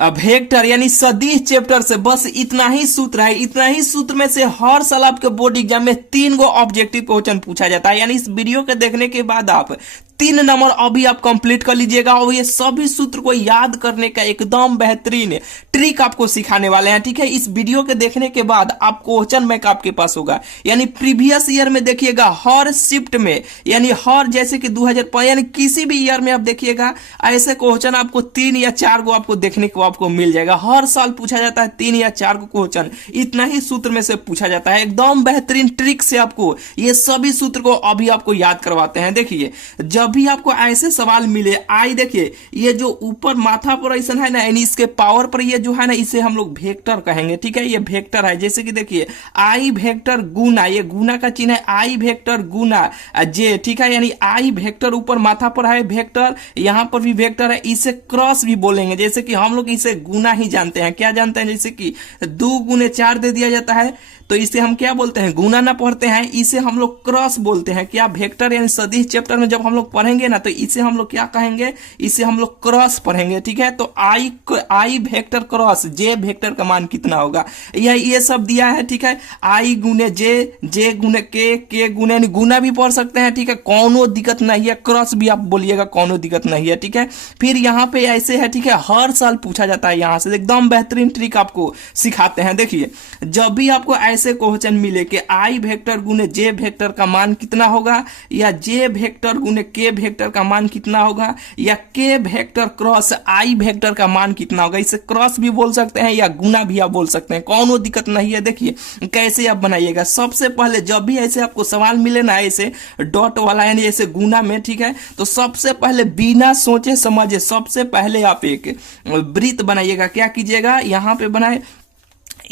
Vector यानी सदिश chapter से बस इतना ही सूत्र है। इतना ही सूत्र में से हर साल आपके बोर्ड एग्जाम में 3 गो ऑब्जेक्टिव क्वेश्चन पूछा जाता है। यानी इस वीडियो के देखने के बाद आप 3 नंबर अभी आप कंप्लीट कर लीजिएगा और ये सभी सूत्र को याद करने का एकदम बेहतरीन ट्रिक आपको सिखाने वाले हैं। ठीक है, इस वीडियो के देखने के बाद आप क्वेश्चन बैंक आपके पास होगा। यानी प्रीवियस ईयर में देखिएगा हर शिफ्ट में, यानी हर जैसे कि 2005 यानी किसी भी ईयर में आप देखिएगा ऐसे क्वेश्चन आपको 3 या 4 गो आपको देखने को आपको मिल जाएगा। हर साल पूछा जाता है 3 या 4 गो क्वेश्चन, इतना ही सूत्र में से पूछा जाता है। एकदम बेहतरीन ट्रिक से आपको ये सभी सूत्र को अभी आपको याद करवाते हैं। देखिए, जब भी आपको ऐसे सवाल मिले, आई देखिए ये जो ऊपर माथा पर ऐसा है ना, यानी इसके पावर पर ये जो है ना, इसे हम लोग वेक्टर कहेंगे। ठीक है, ये वेक्टर है। जैसे कि देखिए आई वेक्टर गुना, ये गुना का चिन्ह है, आई वेक्टर गुना जे। ठीक है, यानी आई वेक्टर ऊपर माथा पर है वेक्टर, यहां पर भी वेक्टर है, इसे क्रॉस भी बोलेंगे। जैसे कि हम लोग इसे गुना ही जानते हैं। क्या जानते हैं? जैसे कि 2 गुने 4 दे दिया जाता है तो इसे हम क्या बोलते हैं? गुना ना पढ़ते हैं, इसे हम लोग क्रॉस बोलते हैं। क्या? वेक्टर यानी सदिश चैप्टर में जब हम लोग पढ़ेंगे ना तो इसे हम लोग क्या कहेंगे? इसे हम लोग क्रॉस पढ़ेंगे। ठीक है, तो आई वेक्टर क्रॉस जे वेक्टर का मान कितना होगा, ये सब दिया है। ठीक है, आई गुने जे, जे गुने के गुने गुना भी पढ़ सकते हैं। ठीक है, कोनो दिक्कत नहीं है, क्रॉस भी आप बोलिएगा, कोनो दिक्कत नहीं है। ठीक है, फिर यहाँ पे ऐसे है। ठीक है, हर साल पूछा जाता है, यहां से एकदम बेहतरीन ट्रिक आपको सिखाते हैं। देखिए, जब भी आपको ऐसे क्वेश्चन मिले कि आई वेक्टर गुने जे वेक्टर का मान कितना होगा, या जे वेक्टर गुने के वेक्टर का मान कितना होगा, या के वेक्टर क्रॉस आई वेक्टर का मान कितना होगा, इसे क्रॉस भी बोल सकते हैं या गुना भी आप बोल सकते हैं, कोनो दिक्कत नहीं है। देखिए कैसे आप बनाइएगा। सबसे पहले जब भी ऐसे आपको सवाल मिले ना ऐसे डॉट वाला यानी ऐसे गुना में, ठीक है, तो सबसे पहले बिना सोचे समझे सबसे पहले आप एक वृत्त बनाइएगा। क्या कीजिएगा? यहां पे बनाए,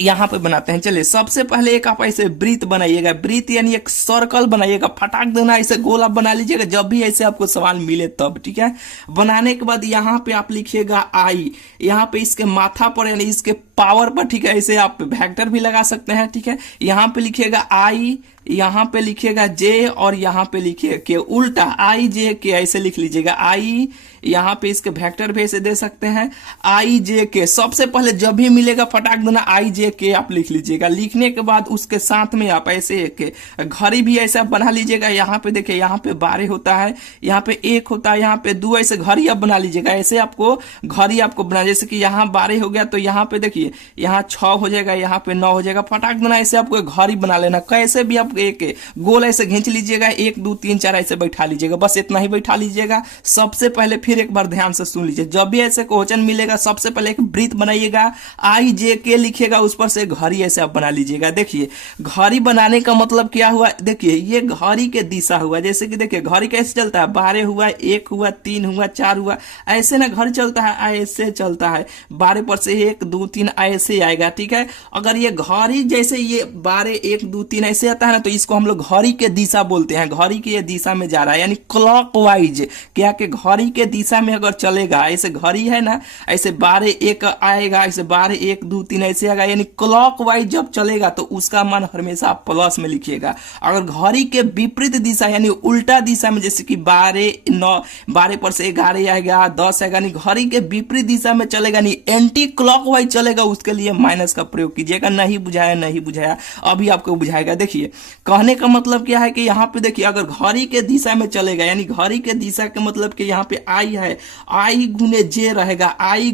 यहां पे बनाते हैं। चलिए, सबसे पहले एक आप ऐसे वृत्त बनाइएगा। वृत्त यानी एक सर्कल बनाइएगा, फटाक देना ऐसे गोल आप बना लीजिएगा जब भी ऐसे आपको सवाल मिले तब। ठीक है, बनाने के बाद यहां पे आप लिखिएगा आई, यहां पे इसके माथा पर यानी इसके पावर पर, ठीक है, ऐसे आप वेक्टर भी लगा सकते हैं। ठीक है, यहां पे लिखिएगा आई, यहां पे लिखिएगा जे और यहां पे लिखिए के, उल्टा आई जे के ऐसे लिख लीजिएगा। आई यहां पे इसके वेक्टर भी ऐसे दे सकते हैं, आई जे के। सबसे पहले जब भी मिलेगा फटाक देना आई जे के आप लिख लीजिएगा। लिखने के बाद उसके साथ में आप ऐसे एक घड़ी भी ऐसा बना लीजिएगा। यहाँ पे देखिए, यहाँ पे 12 होता है, यहाँ पे 1 होता है, यहाँ पे 2, ऐसे घड़ी आप बना लीजिएगा। ऐसे आपको घड़ी आपको बना, जैसे कि यहाँ 12 हो गया तो यहाँ पे देखिए यहाँ 6 हो जाएगा, यहाँ पे 9 हो जाएगा। फटाक देना ऐसे आपको घड़ी बना लेना। कैसे भी आप एक गोल ऐसे खींच लीजिएगा, 1 2 3 4 ऐसे बैठा लीजिएगा, बस इतना ही बैठा लीजिएगा। सबसे पहले फिर एक बार ध्यान से सुन लीजिए, जब भी ऐसे क्वेश्चन मिलेगा सबसे पहले एक वृत्त बनाइएगा, आई जे के लिखिएगा, उस पर से घड़ी ऐसे आप बना लीजिएगा। देखिए घड़ी बनाने का मतलब क्या हुआ? देखिए ये घड़ी के दिशा हुआ। जैसे कि देखिए घड़ी कैसे चलता है, 12 हुआ, 1 हुआ, 3 हुआ, 4 हुआ, ऐसे ना घड़ी चलता है, ऐसे चलता है। 12 पर से 1 2 3 ऐसे आएगा। ठीक है, अगर ये घड़ी जैसे ये 12 1 2 3 ऐसे आता है ना तो इसको हम लोग घड़ी के दिशा बोलते हैं। घड़ी की ये दिशा में जा रहा है, यानी क्लॉकवाइज। क्या कि घड़ी के दिशा में अगर चलेगा, ऐसे घड़ी है ना, ऐसे 12 1 आएगा, ऐसे 12 1 2 3 ऐसे आएगा, यानी क्लॉकवाइज जब चलेगा तो उसका मान हमेशा प्लस में लिखिएगा। अगर घड़ी के विपरीत दिशा यानी उल्टा दिशा में, जैसे कि 12 पर से 11 आएगा, 10 आएगा, यानी घड़ी के विपरीत दिशा में चलेगा, यानी एंटी क्लॉकवाइज चलेगा, उसके लिए माइनस का प्रयोग कीजिएगा। नहीं बुझाया, नहीं बुझाया, अभी आपको बुझाएगा। देखिए कहने का मतलब क्या है कि यहाँ पे देखिए अगर घड़ी के दिशा में चलेगा, यानी घड़ी के दिशा के मतलब कि यहाँ पे आई है, आई गुने जे रहेगा, आई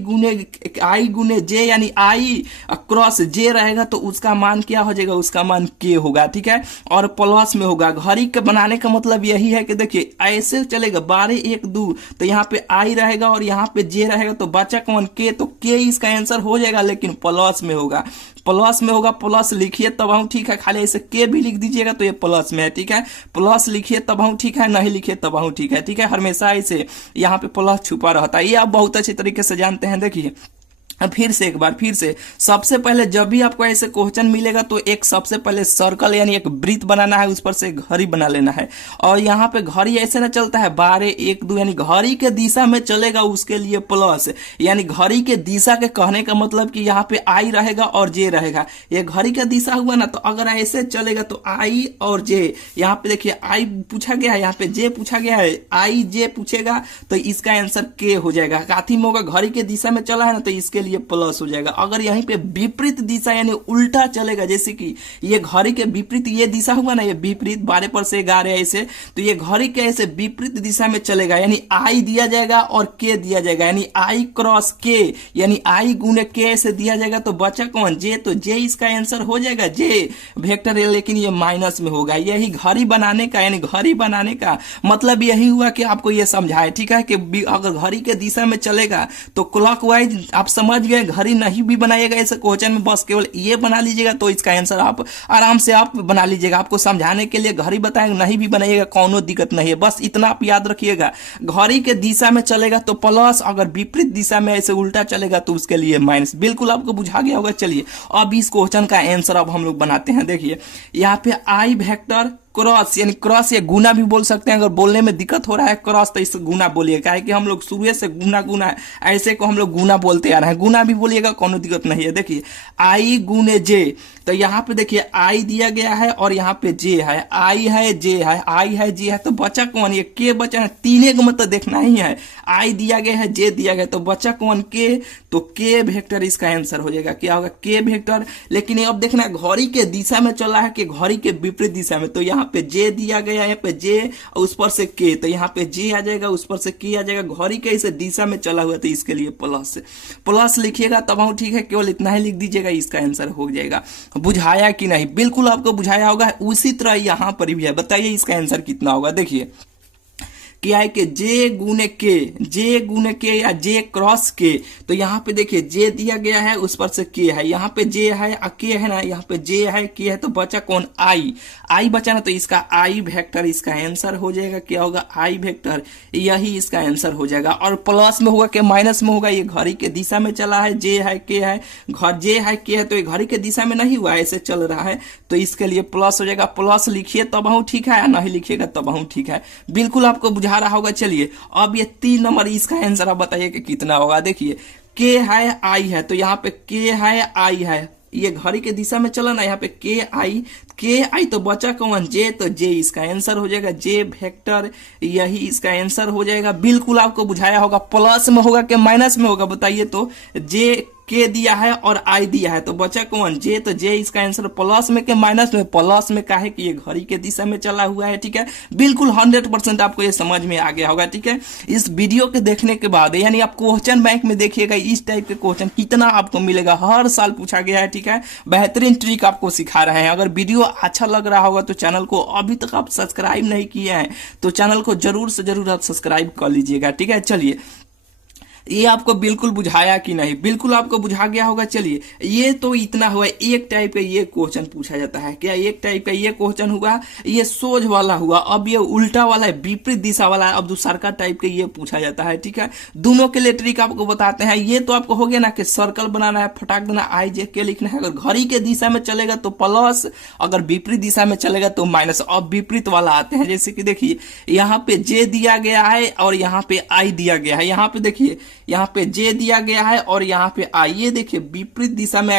गुने जे यानी आई क्रॉस जे रहेगा तो उसका मान क्या हो जाएगा? उसका मान के होगा। ठीक है, और प्लस में होगा। घड़ी के बनाने का मतलब यही है कि देखिए ऐसे चलेगा 12 1 2 तो यहाँ पे आई रहेगा और यहाँ पे जे रहेगा, तो बचा कौन? के। तो के इसका आंसर हो जाएगा, लेकिन प्लस में होगा। प्लस में होगा, प्लस लिखिए तब हम ठीक है, खाली ऐसे के भी लिख दीजिएगा तो ये प्लस में है। ठीक है, प्लस लिखिए तब हम ठीक है, नहीं लिखिए तब हम ठीक है। ठीक है, हमेशा ऐसे यहाँ पे प्लस छुपा रहता है, ये आप बहुत अच्छी तरीके से जानते हैं। देखिए फिर से एक बार फिर से, सबसे पहले जब भी आपको ऐसे क्वेश्चन मिलेगा तो एक सबसे पहले सर्कल यानी एक वृत्त बनाना है, उस पर से घड़ी बना लेना है। और यहाँ पे घड़ी ऐसे ना चलता है 12 1 2, यानी घड़ी के दिशा में चलेगा, उसके लिए प्लस, यानी घड़ी के दिशा के कहने का मतलब कि यहाँ पे आई रहेगा और जे रहेगा। ये घड़ी का दिशा हुआ ना, तो अगर ऐसे चलेगा तो आई और जे, यहाँ पे देखिए आई पूछा गया है, यहाँ पे जे पूछा गया है, आई जे पूछेगा तो इसका आंसर के हो जाएगा। काथी में होगा, घड़ी के दिशा में चला है ना तो इसके लिए लिए प्लस हो जाएगा। अगर यहीं पे विपरीत दिशा यानी उल्टा चलेगा, जैसे कि ये घड़ी के विपरीत ये दिशा हुआ ना, ये विपरीत 12 पर से 11 ऐसे, तो ये घड़ी के ऐसे विपरीत दिशा में चलेगा यानी आई दिया जाएगा और के दिया जाएगा यानी आई क्रॉस के यानी आई गुने के ऐसे दिया जाएगा, तो बचा कौन जे, तो जे इसका आंसर हो जाएगा जे वेक्टर है, लेकिन ये माइनस में होगा। यही घड़ी बनाने का यानी घड़ी बनाने का मतलब यही हुआ कि आपको ये समझाए, ठीक है, कि अगर घड़ी के दिशा में चलेगा तो क्लॉकवाइज आप समझ गए, घड़ी नहीं भी बनाइएगा ऐसे क्वेश्चन में, बस केवल ये बना लीजिएगा तो इसका आंसर आप आराम से आप बना लीजिएगा। आपको समझाने के लिए घड़ी बताएंगे, नहीं भी बनाइएगा कोनो दिक्कत नहीं है, बस इतना आप याद रखिएगा, घड़ी के दिशा में चलेगा तो प्लस, अगर विपरीत दिशा में ऐसे उल्टा चलेगा तो उसके लिए माइनस। बिल्कुल आपको बुझा गया होगा। चलिए अब इस क्वेश्चन का आंसर अब हम लोग बनाते हैं। देखिए यहाँ पे आई वेक्टर क्रॉस यानी क्रॉस या गुना भी बोल सकते हैं, अगर बोलने में दिक्कत हो रहा है क्रॉस तो इसे गुना बोलिए, क्या है कि हम लोग शुरू से गुना ऐसे को हम लोग गुना बोलते आ रहे हैं, गुना भी बोलिएगा कोनो दिक्कत नहीं है। देखिए आई गुने जे, तो यहाँ पे देखिए आई दिया गया है और यहाँ पे जे है, आई है जे है, आई है जे है, तो बचा कौन, ये के बचा है, तीन एक मतलब देखना ही है, आई दिया गया है जे दिया गया, तो बचा कौन के, तो के वेक्टर इसका आंसर हो जाएगा। क्या होगा के वेक्टर, लेकिन ये अब देखना घड़ी के दिशा में चला है कि घड़ी के विपरीत दिशा में, तो यहाँ पे जे दिया गया है, यहाँ पे जे और उस पर से के, तो यहाँ पे जे आ जाएगा उस पर से के आ जाएगा, घड़ी के इस दिशा में चला हुआ तो इसके लिए प्लस लिखिएगा तब हम ठीक है, केवल इतना ही लिख दीजिएगा, इसका आंसर हो जाएगा। बुझाया कि नहीं, बिल्कुल आपको बुझाया होगा। उसी तरह यहाँ पर भी है, बताइए इसका आंसर कितना होगा। देखिए क्या है कि जे गुने के या जे क्रॉस के, तो यहाँ पे देखिए जे दिया गया है उस पर से के है, यहाँ पे जे है के है ना, यहाँ पे जे है के है, तो बचा कौन आई बचा ना, तो इसका आई वेक्टर इसका आंसर हो जाएगा। क्या होगा आई वेक्टर, यही इसका आंसर हो जाएगा। और प्लस में होगा कि माइनस में होगा, ये घड़ी के दिशा में चला है, जे है के है, जे है के है, तो ये घड़ी के दिशा में नहीं हुआ, ऐसे चल रहा है, तो इसके लिए प्लस हो जाएगा। प्लस लिखिए तब हम ठीक है, नहीं लिखिएगा तब हम ठीक है। बिल्कुल आपको बुझा रहा होगा। चलिए अब ये 3 नंबर इसका आंसर आप बताइए कि कितना होगा। देखिए के है आई है, तो यहाँ पे के है आई है, ये घड़ी के दिशा में चला ना, यहाँ पे के आई तो बचा कौन जे, तो जे इसका आंसर हो जाएगा, जे वेक्टर यही इसका आंसर हो जाएगा। बिल्कुल आपको बुझाया होगा। प्लस में होगा कि माइनस में होगा बताइए, तो जे के दिया है और आई दिया है, तो बचा कौन जे, तो जे इसका आंसर प्लस में के माइनस में, प्लस में का है कि ये घड़ी के दिशा में चला हुआ है, ठीक है। बिल्कुल 100% आपको ये समझ में आ गया होगा, ठीक है। इस वीडियो के देखने के बाद यानी आप क्वेश्चन बैंक में देखिएगा, इस टाइप के क्वेश्चन कितना आपको मिलेगा, हर साल पूछा गया है, ठीक है। बेहतरीन ट्रिक आपको सिखा रहे हैं। अगर वीडियो अच्छा लग रहा होगा तो चैनल को अभी तक आप सब्सक्राइब नहीं किए हैं तो चैनल को जरूर से जरूर आप सब्सक्राइब कर लीजिएगा, ठीक है। चलिए ये आपको बिल्कुल बुझाया कि नहीं, बिल्कुल आपको बुझा गया होगा। चलिए ये तो इतना हुआ, एक टाइप का ये क्वेश्चन पूछा जाता है। क्या एक टाइप का ये क्वेश्चन हुआ, ये सोझ वाला हुआ, अब ये उल्टा वाला है, विपरीत दिशा वाला है, अब दूसरा टाइप का ये पूछा जाता है, ठीक है। दोनों के लिए ट्रिक आपको बताते हैं। ये तो आपको हो गया ना कि सर्कल बनाना है, फटाक देना आई जे के लिखना है, अगर घड़ी के दिशा में चलेगा तो प्लस, अगर विपरीत दिशा में चलेगा तो माइनस। अब विपरीत वाला आते हैं, जैसे कि देखिए यहाँ पे जे दिया गया है और यहाँ पे आई दिया गया है, यहाँ पे देखिए यहाँ पे जे दिया गया है और यहाँ पे आई, ये देखिए विपरीत दिशा में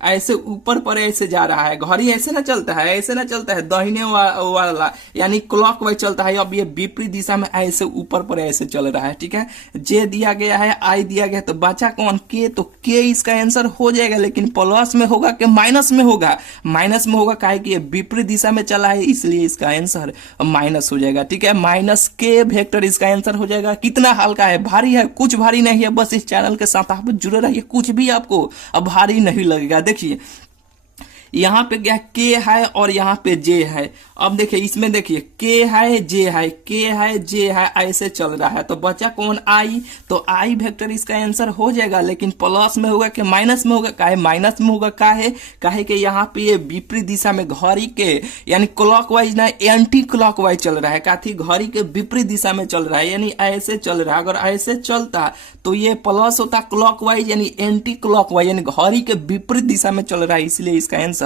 ऐसे ऊपर पर ऐसे जा रहा है, घड़ी ऐसे ना चलता है, ऐसे ना चलता है, दाहिने वाला यानी क्लॉकवाइज चलता है। अब ये विपरीत दिशा में ऐसे ऊपर पर ऐसे चल रहा है, ठीक है। जे दिया गया है, आई दिया गया, तो बचा कौन के, तो के इसका आंसर हो जाएगा। लेकिन प्लस में होगा कि माइनस में होगा, माइनस में होगा, काहे कि ये विपरीत दिशा में चला है, इसलिए इसका आंसर माइनस हो जाएगा, ठीक है। माइनस के वेक्टर इसका आंसर हो जाएगा। कितना हल्का है, भारी है, कुछ भारी नहीं है, बस इस चैनल के साथ आप जुड़े रहिए, कुछ भी आपको अब भारी नहीं लगेगा। देखिए यहाँ पे क्या के है और यहाँ पे जे है। अब देखिए इसमें देखिए के है जे है, के है जे है, ऐसे चल रहा है, तो बचा कौन आई, तो आई वेक्टर इसका आंसर हो जाएगा। लेकिन प्लस में होगा कि माइनस में होगा, काहे माइनस में होगा, काहे कि यहाँ पे ये विपरीत दिशा में घड़ी के यानी क्लॉकवाइज ना एंटी क्लॉकवाइज चल रहा है, काथी घड़ी के विपरीत दिशा में चल रहा है, यानी ऐसे चल रहा है। अगर ऐसे चलता तो ये प्लस होता क्लॉकवाइज यानी एंटी क्लॉकवाइज यानी घड़ी के विपरीत दिशा में चल रहा है, इसलिए इसका आंसर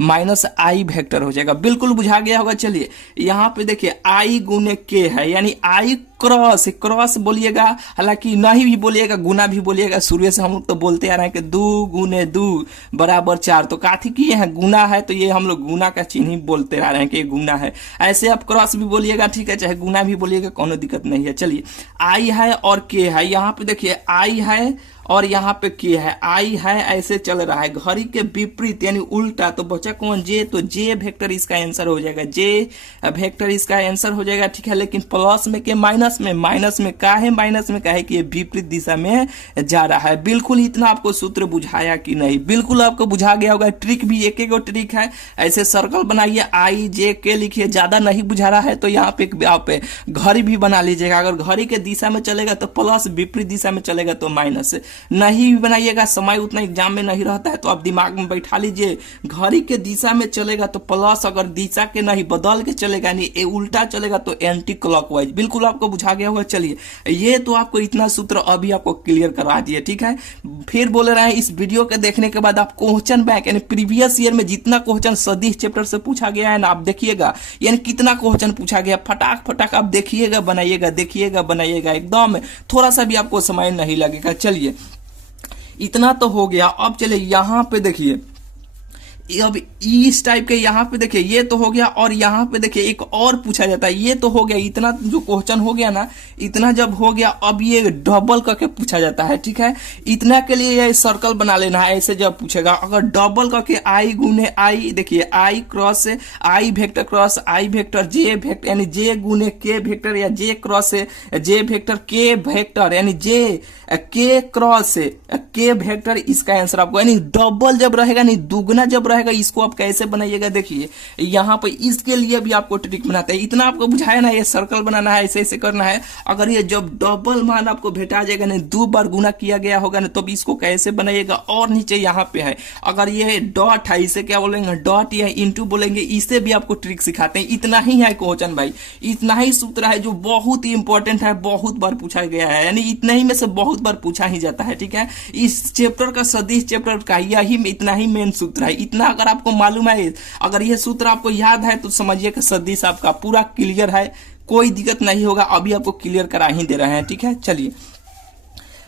माइनस आई वेक्टर हो जाएगा। बिल्कुल बुझा गया होगा। चलिए यहाँ पे देखिए आई गुने के है, यानी आई क्रॉस, क्रॉस बोलिएगा, हालांकि नहीं भी बोलिएगा, गुना भी बोलिएगा। शुरू से हम लोग तो बोलते आ रहे हैं कि 2 गुने 2 बराबर 4, तो काथी किए हैं, गुना है, तो ये हम लोग गुना का चिन्ह ही बोलते आ रहे हैं कि गुना है। ऐसे आप क्रॉस भी बोलिएगा, ठीक है, चाहे गुना भी बोलिएगा, कोनो दिक्कत नहीं है। चलिए, आई है और के है, यहाँ पे देखिए आई है और यहाँ पे के है, आई है, ऐसे चल रहा है, घड़ी के विपरीत यानी उल्टा, तो बचा कौन, जे, तो जे वेक्टर इसका आंसर हो जाएगा, जे वेक्टर इसका आंसर हो जाएगा, ठीक है। लेकिन प्लस में के माइनस में, माइनस में का है, माइनस में का है कि ये विपरीत दिशा में जा रहा है। बिल्कुल इतना आपको सूत्र बुझाया कि नहीं, बिल्कुल आपको बुझा गया होगा। ट्रिक भी एक एक ट्रिक है, ऐसे सर्कल बनाइए, आई जे के लिखिए, ज्यादा नहीं बुझा रहा है तो यहाँ पे आप घड़ी भी बना लीजिएगा। अगर घड़ी के दिशा में चलेगा तो प्लस, विपरीत दिशा में चलेगा तो माइनस। नहीं भी बनाइएगा, समय उतना एग्जाम में नहीं रहता है, तो आप दिमाग में बैठा लीजिए, घड़ी के दिशा में चलेगा तो प्लस, अगर दिशा के नहीं बदल के चलेगा यानी उल्टा चलेगा तो एंटी क्लॉकवाइज। बिल्कुल आपको बुझा गया होगा। चलिए, ये तो आपको इतना सूत्र अभी आपको क्लियर करा दिए, ठीक है। फिर बोल रहे हैं इस वीडियो के देखने के बाद आप क्वेश्चन बैंक यानी प्रीवियस ईयर में जितना क्वेश्चन सदिश चैप्टर से पूछा गया है ना, आप देखिएगा यानी कितना क्वेश्चन पूछा गया, फटाक फटाक आप देखिएगा, बनाइएगा, देखिएगा, बनाइएगा, एकदम थोड़ा सा भी आपको समय नहीं लगेगा। चलिए, इतना तो हो गया। अब चले यहाँ पे देखिए, अब इस टाइप के यहाँ पे देखिए, ये तो हो गया, और यहाँ पे देखिए एक और पूछा जाता है, ये तो हो गया, इतना जो क्वेश्चन हो गया ना, इतना जब हो गया, अब ये डबल करके पूछा जाता है, ठीक है। इतना के लिए ये सर्कल बना लेना है, ऐसे जब पूछेगा, अगर डबल करके आई गुने आई, देखिए आई क्रॉस आई वेक्टर क्रॉस आई वेक्टर जे वेक्टर यानी जे गुने के वेक्टर, या जे क्रॉस जे वेक्टर के वेक्टर यानी जे के क्रॉस के वेक्टर, इसका आंसर आपको यानी डबल जब रहेगा नहीं दुगना जब रहेगा, इसको आप कैसे बनाइएगा। देखिए यहाँ पे इसके लिए भी आपको ट्रिक बनाते हैं, इतना आपको बुझाया ना, ये सर्कल बनाना है, ऐसे ऐसे करना है। अगर ये जब डबल मान आपको भेटा जाएगा ना, 2 बार गुना किया गया होगा ना, तो इसको कैसे बनाइएगा। और नीचे यहाँ पे है, अगर ये डॉट है, इसे क्या बोलेंगे, डॉट या इंटू बोलेंगे, इसे भी आपको ट्रिक सिखाते हैं। इतना ही है क्वेश्चन भाई, इतना ही सूत्र है जो बहुत ही इंपॉर्टेंट है, बहुत बार पूछा गया है, यानी इतना ही में से बहुत बार पूछा ही जाता है, ठीक है। इस चैप्टर का, सदिश चैप्टर का यही इतना ही मेन सूत्र है। इतना अगर आपको मालूम है, अगर ये सूत्र आपको याद है, तो समझिए कि सदिश आपका पूरा क्लियर है, कोई दिक्कत नहीं होगा। अभी आपको क्लियर करा ही दे रहे हैं, ठीक है। चलिए,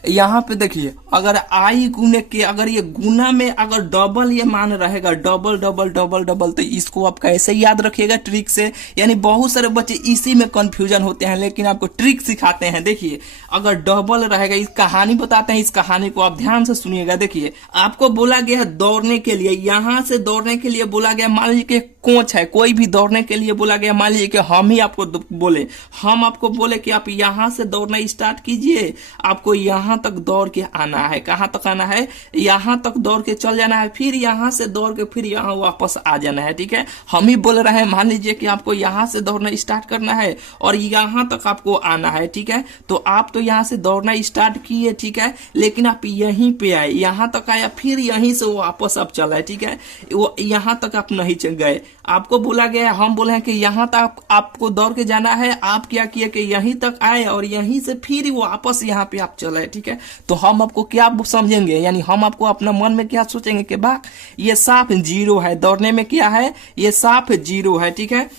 यहाँ पे देखिए, अगर आई गुने के, अगर ये गुना में अगर डबल ये मान रहेगा, डबल डबल डबल डबल, तो इसको आप कैसे याद रखिएगा ट्रिक से। यानी बहुत सारे बच्चे इसी में कंफ्यूजन होते हैं, लेकिन आपको ट्रिक सिखाते हैं। देखिए, अगर डबल रहेगा, इस कहानी बताते हैं, इस कहानी को आप ध्यान से सुनिएगा। देखिए, आपको बोला गया दौड़ने के लिए, यहां से दौड़ने के लिए बोला गया, मान लीजिए कोच है, कोई भी दौड़ने के लिए बोला गया, मान लीजिए कि हम ही आपको बोले, हम आपको बोले कि आप यहां से दौड़ना स्टार्ट कीजिए, आपको यहां तक दौड़ के आना है। कहां तक आना है, यहां तक दौड़ के चल जाना है, फिर यहां से दौड़ के फिर यहां वापस आ जाना है, ठीक है। हम ही बोल रहे हैं, मान लीजिए कि आपको यहां से दौड़ना स्टार्ट करना है और यहां तक आपको आना है, ठीक है। तो आप तो यहां से दौड़ना स्टार्ट किए, ठीक है, लेकिन आप यहीं पे आए, यहां तक आया, फिर यहीं से वापस आप चलाए, ठीक है। वो यहां तक आप नहीं चल गए, आपको बोला गया, हम बोले हैं कि यहां तक आपको दौड़ के जाना है, आप क्या किए कि यहीं तक आए और यहीं से फिर वापस यहां पे आप चले, ठीक है। तो हम आपको क्या समझेंगे, यानी हम आपको अपना मन में क्या सोचेंगे कि बा ये साफ 0 है, दौड़ने में क्या है, ये साफ 0 है, ठीक है।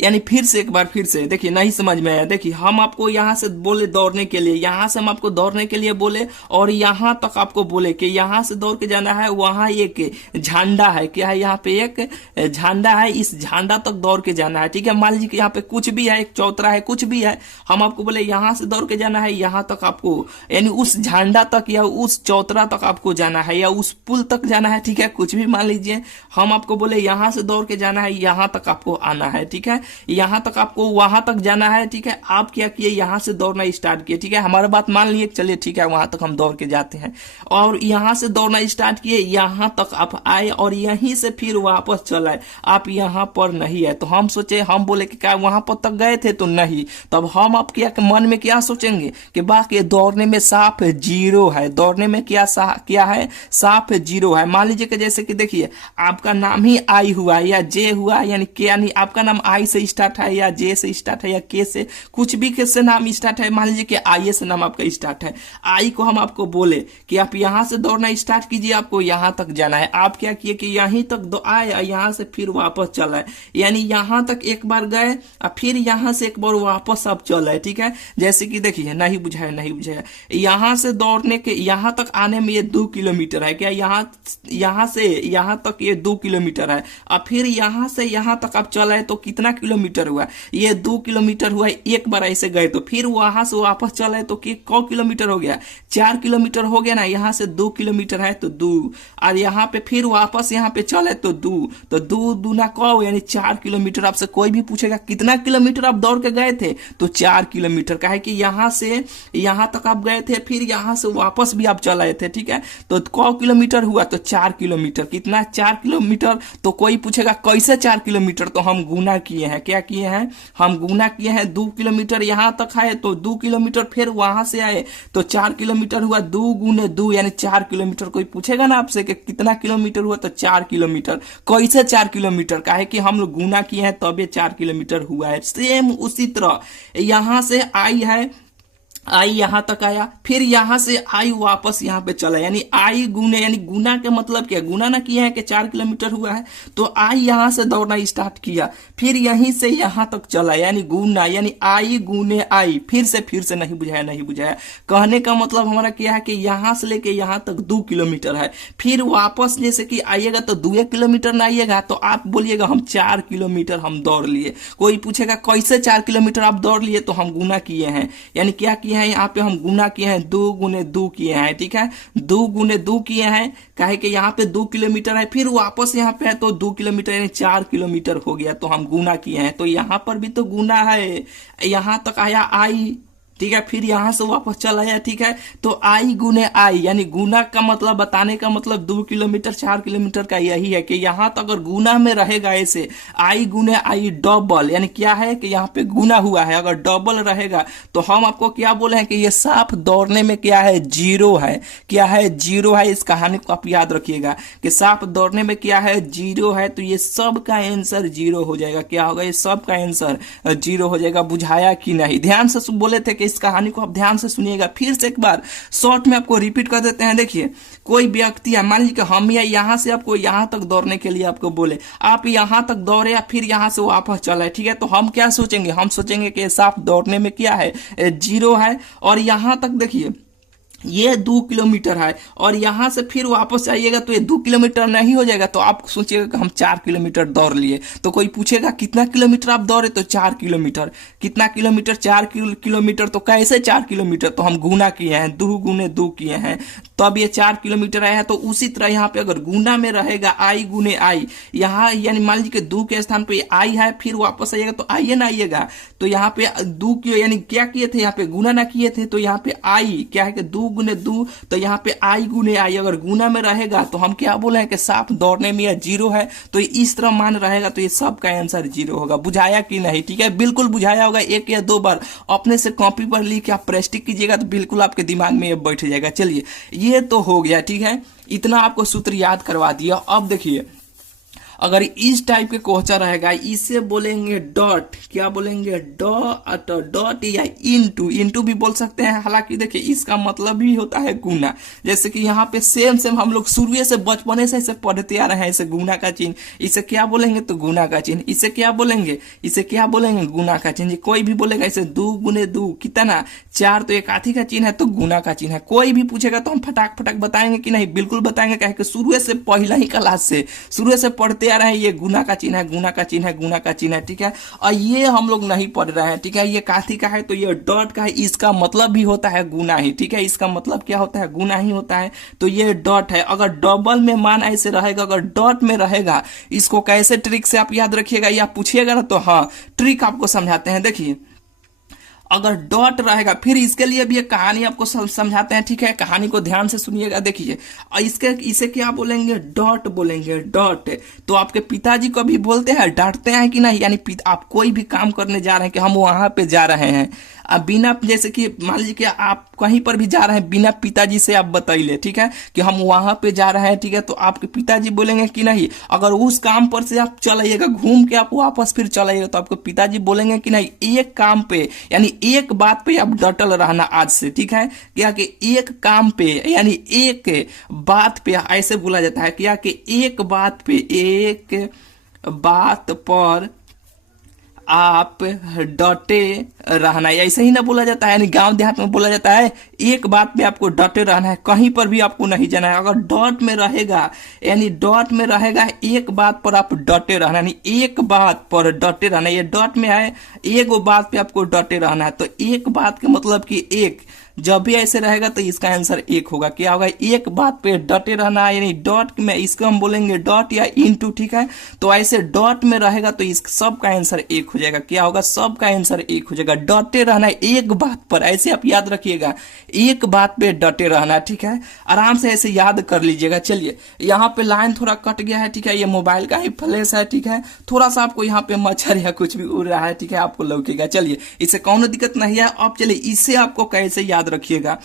यानी फिर से एक बार फिर से देखिए, नहीं समझ में आया। देखिए, हम आपको यहां से बोले दौड़ने के लिए, यहां से हम आपको दौड़ने के लिए बोले और यहां तक आपको बोले कि यहां से दौड़ के जाना है, वहां एक झंडा है, क्या है, यहाँ पे एक झंडा है, इस झंडा तक दौड़ के जाना है, ठीक है। मान लीजिए कि यहाँ पे कुछ भी है, एक चौतरा है, कुछ भी है, हम आपको बोले यहां से दौड़ के जाना है, यहां तक आपको, यानी उस झंडा तक या उस चौतरा तक आपको जाना है, या उस पुल तक जाना है, ठीक है, कुछ भी मान लीजिए। हम आपको बोले यहां से दौड़ के जाना है, यहां तक आपको आना है, ठीक है, यहां तक आपको वहां तक जाना है, ठीक है। आप क्या किए, यहां से दौड़ना स्टार्ट किए, ठीक है, हमारा बात मान लिए, चलिए ठीक है, वहां तक हम दौड़ के जाते हैं और यहां से दौड़ना स्टार्ट किए, यहां तक आप आए और यहीं से फिर वापस चलाए, आप यहां पर नहीं है। तो हम सोचे, हम बोले कि क्या वहां पर तक गए थे, तो नहीं, तब हम आप क्या मन में क्या सोचेंगे कि बाकी दौड़ने में साफ 0 है, दौड़ने में क्या है, साफ 0 है। मान लीजिए कि जैसे कि देखिए, आपका नाम ही आई हुआ या जे हुआ, यानी आपका नाम आई से स्टार्ट है या जे से स्टार्ट है या के से, कुछ भी के से नाम स्टार्ट है, मान लीजिए कि आई से नाम आपका स्टार्ट है, आई को हम आपको बोले कि आप यहाँ से दौड़ना स्टार्ट कीजिए, आपको यहाँ तक जाना है, आप क्या किए कि यहीं तक आए, यहाँ से फिर वापस चल आए, यानी यहाँ तक एक बार गए और फिर यहाँ से एक बार वापस आप चल आए। ठीक है, जैसे कि देखिए, नहीं बुझाया, यहाँ से दौड़ने के यहाँ तक आने में ये 2 किलोमीटर है, क्या यहाँ से यहाँ तक ये 2 किलोमीटर है, और फिर यहाँ से यहाँ तक आप चल आए तो कितना किलोमीटर हुआ, ये 2 किलोमीटर हुआ। एक बार ऐसे गए तो फिर वहां से वापस चल आए तो क किलोमीटर हो गया, 4 किलोमीटर हो गया ना, यहाँ से 2 किलोमीटर है तो 2, और यहाँ पे फिर वापस यहाँ पे चले तो 2, तो 2 दूना कौ यानी 4 किलोमीटर। आपसे कोई भी पूछेगा कितना किलोमीटर आप दौड़ के गए थे, तो 4 किलोमीटर का है कि यहाँ से यहाँ तक आप गए थे, फिर यहाँ से वापस भी आप चल आए थे। ठीक है, तो कौ किलोमीटर हुआ, तो 4 किलोमीटर। कितना, 4 किलोमीटर। तो कोई पूछेगा कैसे 4 किलोमीटर, तो हम गुना किए हैं, क्या किए हैं, हम गुना किए हैं। 2 किलोमीटर यहाँ तक है तो 2 किलोमीटर, फिर वहां से आए तो 4 किलोमीटर हुआ, 2 गुने 2 यानी 4 किलोमीटर। कोई पूछेगा ना आपसे कि कितना किलोमीटर हुआ, तो 4 किलोमीटर। कैसे 4 किलोमीटर का है कि हम लोग गुना किए हैं तब ये 4 किलोमीटर हुआ है। सेम उसी तरह यहां से आई है, आई यहां तक आया, फिर यहां से आई वापस यहां पे चला, यानी आई गुने, यानी गुना के मतलब क्या, गुना ना किया है कि 4 किलोमीटर हुआ है, तो आई यहां से दौड़ना स्टार्ट किया, फिर यहीं से यहां तक चला, यानी गुना, यानी आई गुने आई, फिर से नहीं बुझाया। कहने का मतलब हमारा क्या है कि यहां से लेके यहां तक 2 किलोमीटर है, फिर वापस जैसे कि आइएगा तो 2 किलोमीटर ना आइएगा तो आप बोलिएगा हम 4 किलोमीटर हम दौड़ लिए। कोई पूछेगा कैसे 4 किलोमीटर आप दौड़ लिए, तो हम गुना किए हैं, यानी क्या किए हैं, यहाँ पे हम गुना किए हैं, 2 गुने 2 किए हैं। ठीक है, 2 गुने 2 किए हैं, काहे कि यहाँ पे 2 किलोमीटर है, फिर वापस यहाँ पे है तो 2 किलोमीटर यानी 4 किलोमीटर हो गया, तो हम गुना किए हैं। तो यहाँ पर भी तो गुना है, यहाँ तक आया आई, ठीक है, फिर यहां से वापस चला आया। ठीक है, तो आई गुने आई, यानी गुना का मतलब, बताने का मतलब 2 किलोमीटर 4 किलोमीटर का यही है कि यहां तक अगर गुना में रहेगा ऐसे आई गुने आई डबल, यानी क्या है कि यहाँ पे गुना हुआ है, अगर डबल रहेगा तो हम आपको क्या बोले हैं कि ये साफ दौड़ने में क्या है, जीरो है। क्या है, जीरो है। इस कहानी को आप याद रखिएगा कि साफ दौड़ने में क्या है, जीरो है, तो ये सब का आंसर जीरो हो जाएगा। क्या होगा, ये सब का आंसर जीरो हो जाएगा। बुझाया कि नहीं, ध्यान से बोले थे कि इस कहानी को आप ध्यान से सुनिएगा। फिर से एक बार शॉर्ट में आपको रिपीट कर देते हैं। देखिए, कोई व्यक्ति है, मान लीजिए कि हम या यहाँ से आपको यहाँ तक दौड़ने के लिए आपको बोले, आप यहाँ तक दौड़े या फिर यहाँ से वापस चले। ठीक है, तो हम क्या सोचेंगे, हम सोचेंगे कि साफ दौड़ने में क्या है, जीरो है, और यहाँ तक देखिए ये 2 किलोमीटर है, और यहां से फिर वापस आइएगा तो ये 2 किलोमीटर नहीं हो जाएगा, तो आप सोचिएगा कि हम 4 किलोमीटर दौड़ लिए। तो कोई पूछेगा कितना किलोमीटर आप दौड़े, तो 4 किलोमीटर। कितना किलोमीटर, 4 किलोमीटर। तो कैसे 4 किलोमीटर, तो हम गुना किए हैं, 2 गुने 2 किए हैं, तब ये 4 किलोमीटर आया है। तो उसी तरह यहाँ पे अगर गुना में रहेगा आई गुने आई, यहाँ यानी मान लीजिए 2 के स्थान पे आई है, फिर वापस आइएगा तो आइए ना आइएगा, तो यहाँ पे 2 किलो, यानी क्या किए थे, यहाँ पे गुना ना किए थे, तो यहाँ पे आई क्या है कि 2 गुने 2, तो यहाँ पे आई गुने आई, अगर गुना में रहेगा तो हम क्या बोले हैं कि साफ दौड़ने में यह जीरो है, तो इस तरह मान रहेगा, तो ये सब का आंसर जीरो होगा। बुझाया कि नहीं, ठीक है, बिल्कुल बुझाया होगा। 1 या 2 बार अपने से कॉपी पर लिख के आप प्रैक्टिस कीजिएगा तो बिल्कुल आपके दिमाग में ये बैठ जाएगा। चलिए, ये तो हो गया। ठीक है, इतना आपको सूत्र याद करवा दिया। अब देखिए, अगर इस टाइप के क्वेश्चन रहेगा, इसे बोलेंगे डॉट, क्या बोलेंगे, डॉट या इनटू भी बोल सकते हैं। हालांकि देखिए इसका मतलब भी होता है गुना, जैसे कि यहाँ पे सेम हम लोग शुरू से बचपने से इसे पढ़ते आ रहे हैं। इसे गुना का चिन्ह, इसे क्या बोलेंगे, तो गुना का चिन्ह। इसे क्या बोलेंगे, इसे क्या बोलेंगे, गुना का चिन्ह। कोई भी बोलेगा इसे 2 गुने 2 कितना, 4, तो एक हाथी का चिन्ह है, तो गुना का चिन्ह है। कोई भी पूछेगा तो हम फटाक बताएंगे कि नहीं, बिल्कुल बताएंगे, कहे कि शुरू से पहला ही क्लास से शुरू से पढ़ते आ रहे हैं, ये गुना का चिन्ह है, गुना का चिन्ह है, गुना का चिन्ह है। ठीक है, और ये हम लोग नहीं पढ़ रहे हैं। ठीक है, ये काथी का है, तो ये डॉट का है, इसका मतलब भी होता है गुना ही। ठीक है, इसका मतलब क्या होता है, गुना ही होता है, तो ये डॉट है। अगर डबल में मान ऐसे रहेगा, अगर डॉट में रहेगा, इसको कैसे ट्रिक से आप याद रखिएगा, या पूछिएगा ना, तो हाँ ट्रिक आपको समझाते हैं। देखिए, अगर डॉट रहेगा, फिर इसके लिए भी एक कहानी आपको समझाते हैं। ठीक है, कहानी को ध्यान से सुनिएगा। देखिए, इसे क्या बोलेंगे, डॉट बोलेंगे, डॉट। तो आपके पिताजी को भी बोलते हैं, डांटते हैं कि नहीं, यानी आप कोई भी काम करने जा रहे हैं कि हम वहां पे जा रहे हैं, अब बिना, जैसे कि मान लीजिए कि आप कहीं पर भी जा रहे हैं बिना पिताजी से आप बताइए, ठीक है, कि हम वहां पे जा रहे हैं, ठीक है, तो आपके पिताजी बोलेंगे कि नहीं? अगर उस काम पर से आप चलाइएगा, घूम के आप वापस फिर चलाइएगा, तो आपके पिताजी बोलेंगे कि नहीं? एक काम पे यानी एक बात पे आप डटल रहना आज से, ठीक है, क्या कि एक काम पे यानी एक बात पे, ऐसे बोला जाता है क्या कि एक बात पर आप डटे रहना है, ऐसे ही ना बोला जाता है, यानी गांव देहात में बोला जाता है एक बात पे आपको डटे रहना है, कहीं पर भी आपको नहीं जाना है। अगर डॉट में रहेगा यानी डॉट में रहेगा एक बात पर आप डटे रहना, यानी एक बात पर डटे रहना, ये डॉट में है एक बात पे आपको डटे रहना है, तो एक बात का मतलब कि एक, जब भी ऐसे रहेगा तो इसका आंसर एक होगा। क्या होगा? एक बात पे डटे रहना, यानी डॉट में इसको हम बोलेंगे डॉट या इनटू, ठीक है, तो ऐसे डॉट में रहेगा तो इस सब का आंसर एक हो जाएगा। क्या होगा? सब का आंसर एक हो जाएगा। डटे रहना एक बात पर, ऐसे आप याद रखिएगा, एक बात पे डटे रहना, ठीक है, आराम से ऐसे याद कर लीजिएगा। चलिए, यहाँ पे लाइन थोड़ा कट गया है, ठीक है, ये मोबाइल का ही फ्लैश है, ठीक है, थोड़ा सा आपको यहाँ पे मच्छर या कुछ भी उड़ रहा है, ठीक है, आपको लौकेगा। चलिए, इससे कौन दिक्कत नहीं है। अब चलिए, इससे आपको कैसे याद रखिएगा,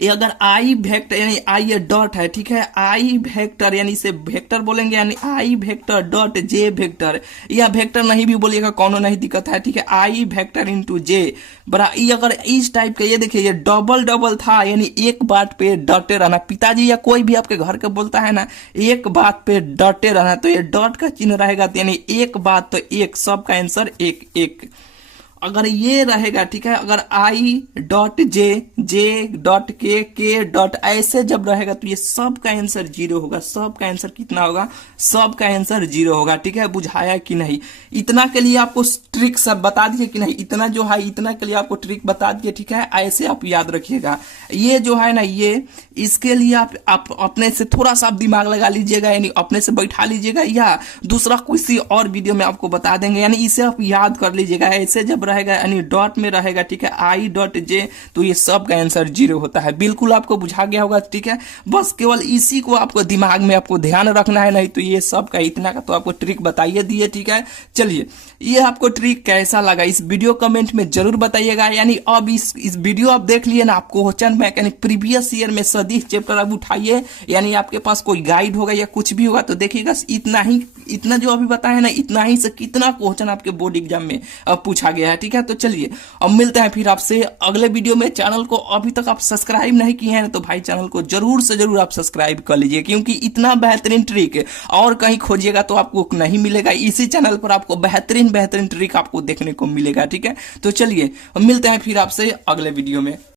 ये अगर आई वेक्टर यानी आई ये डॉट है, ठीक है, आई वेक्टर यानी इसे वेक्टर बोलेंगे, यानी आई वेक्टर डॉट जे वेक्टर, या वेक्टर नहीं भी बोलिएगा, कौनो नहीं दिक्कत है, ठीक है, आई वेक्टर इंटू जे बड़ा, ये अगर इस टाइप का, ये देखिए ये डबल डबल था, यानी एक बात पे डटे रहना। पिताजी या कोई भी आपके घर के बोलता है ना एक बात पे डटे रहना, तो ये डॉट का चिन्ह रहेगा, यानी एक बात तो एक, सब का आंसर एक एक। अगर ये रहेगा, ठीक है, अगर I dot J, J dot के डॉट, ऐसे जब रहेगा तो ये सब का आंसर जीरो होगा। सब का आंसर कितना होगा? सब का आंसर जीरो होगा, ठीक है, बुझाया कि नहीं? इतना के लिए आपको ट्रिक सब बता दिए कि नहीं? इतना जो है, इतना के लिए आपको ट्रिक बता दिए, ठीक है, ऐसे आप याद रखिएगा। ये जो है ना, ये इसके लिए आप अपने से थोड़ा सा दिमाग लगा लीजिएगा, यानी अपने से बैठा लीजिएगा, या दूसरा किसी और वीडियो में आपको बता देंगे, यानी इसे आप याद कर लीजिएगा। ऐसे जब रहेगा यानी डॉट में रहेगा, ठीक है, आई डॉट जे, तो ये सब का आंसर जीरो होता है। बिल्कुल आपको बुझा गया होगा, ठीक है, बस केवल इसी को आपको दिमाग में आपको ध्यान रखना है, नहीं तो ये सब का इतना का तो आपको ट्रिक बताइए दिए, ठीक है। चलिए, ये आपको ट्रिक कैसा लगा इस वीडियो कमेंट में जरूर बताइएगा। यानी अब इस वीडियो आप देख लिए ना, आपको क्वेश्चन बैंक यानी प्रीवियस ईयर में सदिश चैप्टर अब उठाइए, यानी आपके पास कोई गाइड होगा या कुछ भी होगा तो देखिएगा इतना जो अभी बताया ना, इतना ही से कितना क्वेश्चन आपके बोर्ड एग्जाम में पूछा गया है, ठीक है। तो चलिए, अब मिलते हैं फिर आपसे अगले वीडियो में। चैनल को अभी तक आप सब्सक्राइब नहीं किए हैं तो भाई चैनल को जरूर से जरूर आप सब्सक्राइब कर लीजिए, क्योंकि इतना बेहतरीन ट्रिक और कहीं खोजिएगा तो आपको नहीं मिलेगा। इसी चैनल पर आपको बेहतरीन ट्रिक आपको देखने को मिलेगा, ठीक है। तो चलिए, मिलते हैं फिर आपसे अगले वीडियो में।